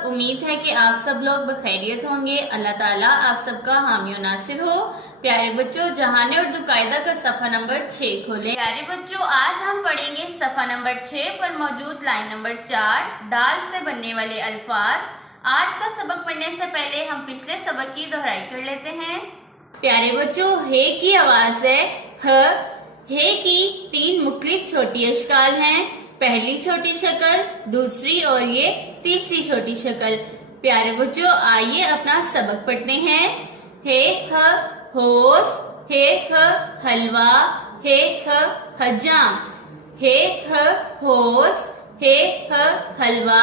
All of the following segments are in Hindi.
सब, उम्मीद है कि आप सब लोग बखैरियत होंगे। अल्लाह ताला आप सबका हामी और नासिर हो। प्यारे बच्चों, जहाने उर्दू कायदा का सफ़ा नंबर 6 खोलें। प्यारे बच्चों, आज हम पढ़ेंगे सफ़ा नंबर 6 पर मौजूद लाइन नंबर 4, दाल से बनने वाले अल्फाज। आज का सबक पढ़ने से पहले हम पिछले सबक की दोहराई कर लेते हैं। प्यारे बच्चों, हे की आवाज़ है ह। हे की 3 मुख्तलिफ छोटी अशकाल हैं। पहली छोटी शक्ल, दूसरी और ये तीसरी छोटी शक्ल। प्यारे बच्चों, आइए अपना सबक पढ़ते हैं। हे ह होश, हे ह हलवा, हे ह हजाम। हे ह होश, हे ह हलवा,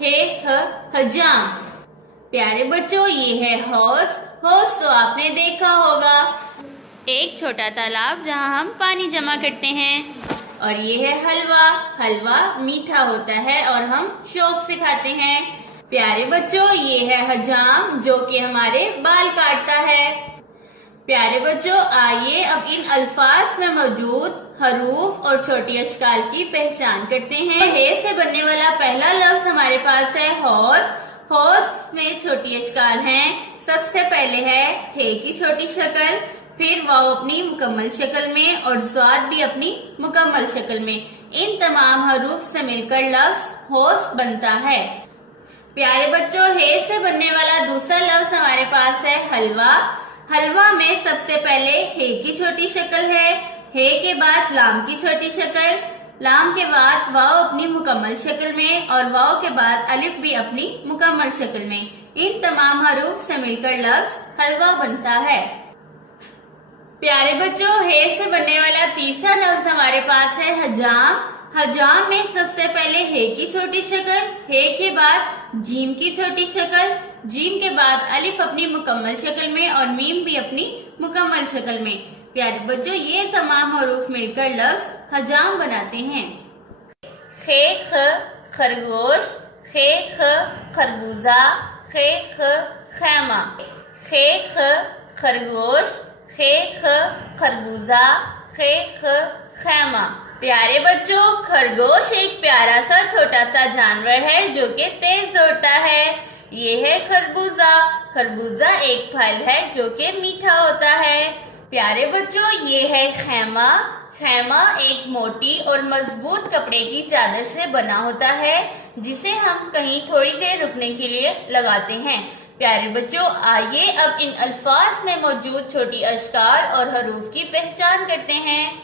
हे ह हजाम। प्यारे बच्चों, ये है हौज। हौज तो आपने देखा होगा, एक छोटा तालाब जहाँ हम पानी जमा करते हैं। और ये है हलवा। हलवा मीठा होता है और हम शौक से खाते हैं। प्यारे बच्चों, ये है हजाम जो कि हमारे बाल काटता है। प्यारे बच्चों, आइए अब इन अल्फाज में मौजूद हरूफ और छोटी अशकाल की पहचान करते हैं। हे से बनने वाला पहला लफ्ज हमारे पास है हौज। हौज में छोटी अशकाल हैं। सबसे पहले है हे की छोटी शक्ल, फिर वाव अपनी मुकम्मल शक्ल में और ज़ाद भी अपनी मुकम्मल शक्ल में। इन तमाम हरूफ से मिलकर लफ्ज होश बनता है। प्यारे बच्चों, हे से बनने वाला दूसरा लफ्ज हमारे पास है हलवा। हलवा में सबसे पहले हे की छोटी शक्ल है, हे के बाद लाम की छोटी शक्ल, लाम के बाद वाव अपनी मुकम्मल शक्ल में और वाव के बाद अलिफ भी अपनी मुकम्मल शक्ल में। इन तमाम हरूफ से मिलकर लफ्ज हलवा बनता है। प्यारे बच्चों, हे से बनने वाला तीसरा लफ्ज हमारे पास है हजाम। हजाम में सबसे पहले हे की छोटी शक्ल, हे के बाद जीम की छोटी शक्ल, जीम के बाद अलिफ अपनी मुकम्मल शक्ल में और मीम भी अपनी मुकम्मल शक्ल में। प्यारे बच्चों, ये तमाम हरूफ मिलकर लफ्ज हजाम बनाते हैं। खे ख खरगोश, खे ख खरबूजा, खे ख खैमा। खे ख खरगोश, खे ख खरबूजा, खे ख खैमा। प्यारे बच्चों, खरगोश एक प्यारा सा छोटा सा जानवर है जो कि तेज दौड़ता है। ये है खरबूजा। खरबूजा एक फल है जो कि मीठा होता है। प्यारे बच्चों, ये है खैमा। खैमा एक मोटी और मजबूत कपड़े की चादर से बना होता है जिसे हम कहीं थोड़ी देर रुकने के लिए लगाते हैं। प्यारे बच्चों, आइए अब इन अल्फाज में मौजूद छोटी अशकाल और हरूफ की पहचान करते हैं।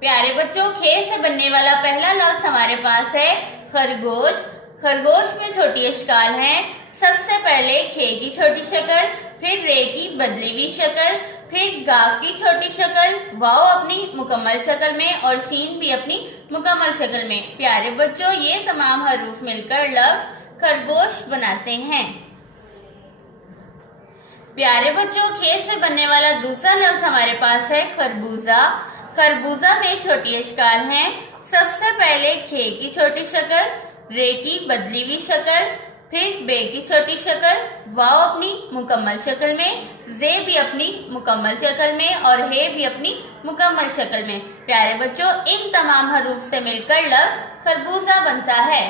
प्यारे बच्चों, खे से बनने वाला पहला लफ्ज हमारे पास है खरगोश। खरगोश में छोटी अशकाल हैं। सबसे पहले खे की छोटी शक्ल, फिर रे की बदली हुई शक्ल, फिर गाफ की छोटी शक्ल, वाव अपनी मुकम्मल शक्ल में और शीन भी अपनी मुकम्मल शक्ल में। प्यारे बच्चों, ये तमाम हरूफ मिलकर लफ्ज खरगोश बनाते हैं। प्यारे बच्चों, खे से बनने वाला दूसरा लफ्ज हमारे पास है खरबूजा। खरबूजा में छोटी अशकाल हैं। सबसे पहले खे की छोटी शक्ल, रे की बदली हुई शक्ल, फिर बे की छोटी शक्ल, वाव अपनी मुकम्मल शक्ल में, जे भी अपनी मुकम्मल शक्ल में और हे भी अपनी मुकम्मल शक्ल में। प्यारे बच्चों, इन तमाम हरूफ से मिलकर लफ्ज खरबूजा बनता है।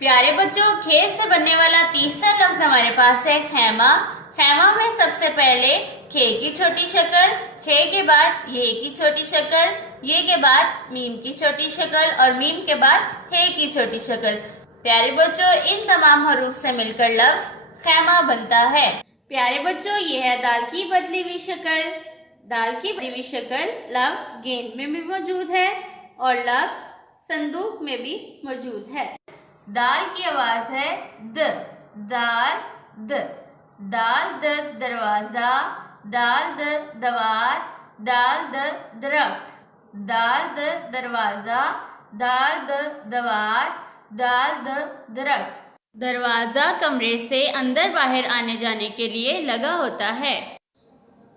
प्यारे बच्चों, खे से बनने वाला तीसरा लफ्ज हमारे पास है खैमा। खैमा में सबसे पहले खे की छोटी शक्ल, खे के बाद ये की छोटी शक्ल, ये के बाद मीम की छोटी शक्ल और मीम के बाद हे की छोटी शक्ल। प्यारे बच्चों, इन तमाम हरूफ से मिलकर लफ्ज खैमा बनता है। प्यारे बच्चों, ये है दाल की बदली हुई शक्ल। दाल की बदली हुई शक्ल लफ्ज गेंद में भी मौजूद है और लफ्ज संदूक में भी मौजूद है। दाल की आवाज है the, dal the. Dal the दरवाजा, दाल द दवार, दाल द दरख्त। दाल द दरवाजा, दाल द दवार, दाल द दरख्त। दरवाजा कमरे से अंदर बाहर आने जाने के लिए लगा होता है।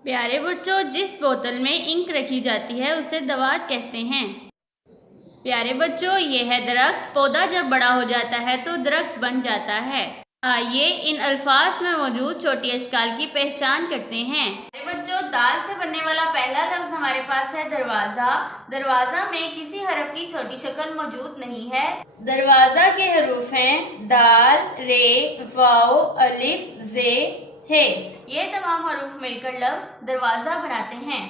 प्यारे बच्चों, जिस बोतल में इंक रखी जाती है उसे दवात कहते हैं। प्यारे बच्चों, ये है दरख्त। पौधा जब बड़ा हो जाता है तो दरख्त बन जाता है। आइए इन अल्फाज में मौजूद छोटी अशकाल की पहचान करते हैं। अरे बच्चों, दाल से बनने वाला पहला लफ्ज हमारे पास है दरवाज़ा। दरवाज़ा में किसी हरफ की छोटी शक्ल मौजूद नहीं है। दरवाज़ा के हरूफ हैं दाल, रे, वाओ, अलिफ, जे, हे। ये तमाम हरूफ मिलकर लफ्ज दरवाज़ा बनाते हैं।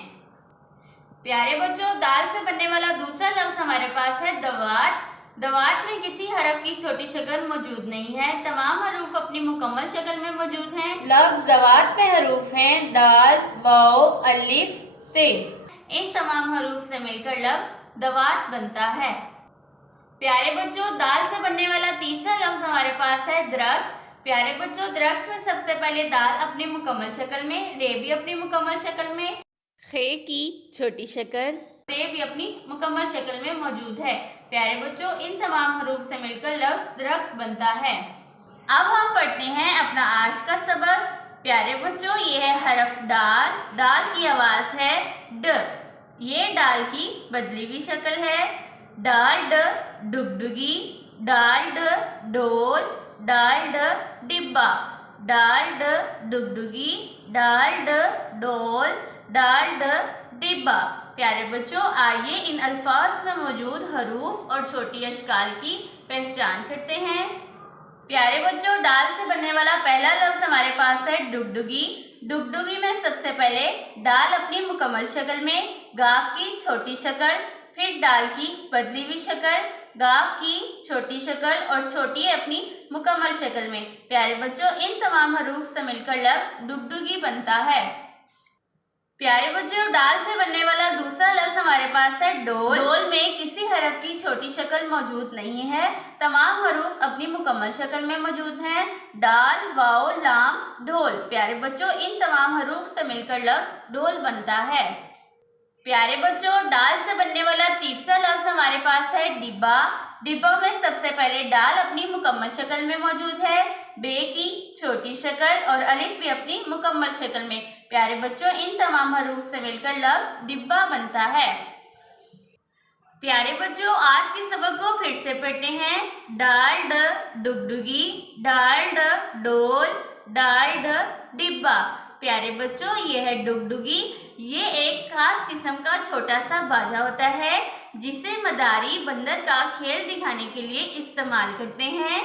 प्यारे बच्चों, दाल से बनने वाला दूसरा लफ्ज हमारे पास है दवात। दवात में किसी हरफ की छोटी शक्ल मौजूद नहीं है। तमाम हरूफ अपनी मुकम्मल शक्ल में मौजूद हैं। लफ्ज दवात में हरूफ हैं दाल, वाओ, अलिफ, ते। इन तमाम हरूफ से मिलकर लफ्ज दवात बनता है। प्यारे बच्चों, दाल से बनने वाला तीसरा लफ्ज हमारे पास है दरख्त। प्यारे बच्चों, दरख्त में सबसे पहले दाल अपनी मुकम्मल शक्ल में, रे भी अपनी मुकम्मल शक्ल में, खे की छोटी शक्ल, ते भी अपनी मुकम्मल शक्ल में मौजूद है। प्यारे बच्चों, इन तमाम हरूफ से मिलकर लफ्ज दरख्त बनता है। अब हम पढ़ते हैं अपना आज का सबक। प्यारे बच्चों, ये है हरफ डाल। डाल की आवाज है ड। ये डाल की बदली हुई शक्ल है। डाल ड डुगडुगी, डाल ड डोल, डाल ड डिब्बा, डाल ड डुगडुगी, डाल ड डोल, डाल ड डिब्बा। प्यारे बच्चों, आइए इन अल्फाज में मौजूद हरूफ और छोटी अशकाल की पहचान करते हैं। प्यारे बच्चों, डाल से बनने वाला पहला लफ्ज हमारे पास है डुगडुगी। डुगडुगी में सबसे पहले डाल अपनी मुकम्मल शक्ल में, गाफ की छोटी शक्ल, फिर डाल की बदली हुई शक्ल, गाफ की छोटी शक्ल और छोटी अपनी मुकम्मल शक्ल में। प्यारे बच्चों, इन तमाम हरूफ से मिलकर लफ्ज डुगडुगी बनता है। प्यारे बच्चों, डाल से बनने वाला दूसरा लफ्ज हमारे पास है डोल। डोल में किसी हरफ की छोटी शक्ल मौजूद नहीं है। तमाम हरूफ अपनी मुकम्मल शक्ल में मौजूद हैं। डाल, वाओ, लाम, ढोल। प्यारे बच्चों, इन तमाम हरूफ से मिलकर लफ्ज ढोल बनता है। प्यारे बच्चों, डाल से बनने वाला तीसरा लफ्ज हमारे पास है डिब्बा। डिब्बा में सबसे पहले डाल अपनी मुकम्मल शक्ल में मौजूद है, बे की छोटी शक्ल और अलिफ भी अपनी मुकम्मल शक्ल में। प्यारे बच्चों, इन तमाम हरूफ से मिलकर लफ्ज डिब्बा बनता है। प्यारे बच्चों, आज के सबक को फिर से पढ़ते हैं। डाल ड डुगडुगी, डाल ड डोल, डाल ड डिब्बा। प्यारे बच्चों, ये है डुगडुगी। ये एक खास किस्म का छोटा सा बाजा होता है जिसे मदारी बंदर का खेल दिखाने के लिए इस्तेमाल करते हैं।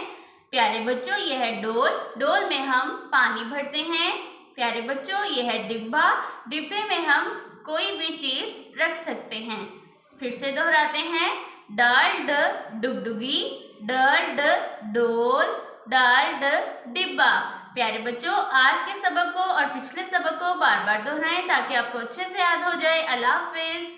प्यारे बच्चों, ये है डोल। डोल में हम पानी भरते हैं। प्यारे बच्चों, ये है डिब्बा। डिब्बे में हम कोई भी चीज़ रख सकते हैं। फिर से दोहराते हैं। डाल ड डुगडुगी, डाल ड डोल, डाल ड डिब्बा। प्यारे बच्चों, आज के सबक को और पिछले सबक को बार बार दोहराएं ताकि आपको अच्छे से याद हो जाए। अल्लाह हाफिज़।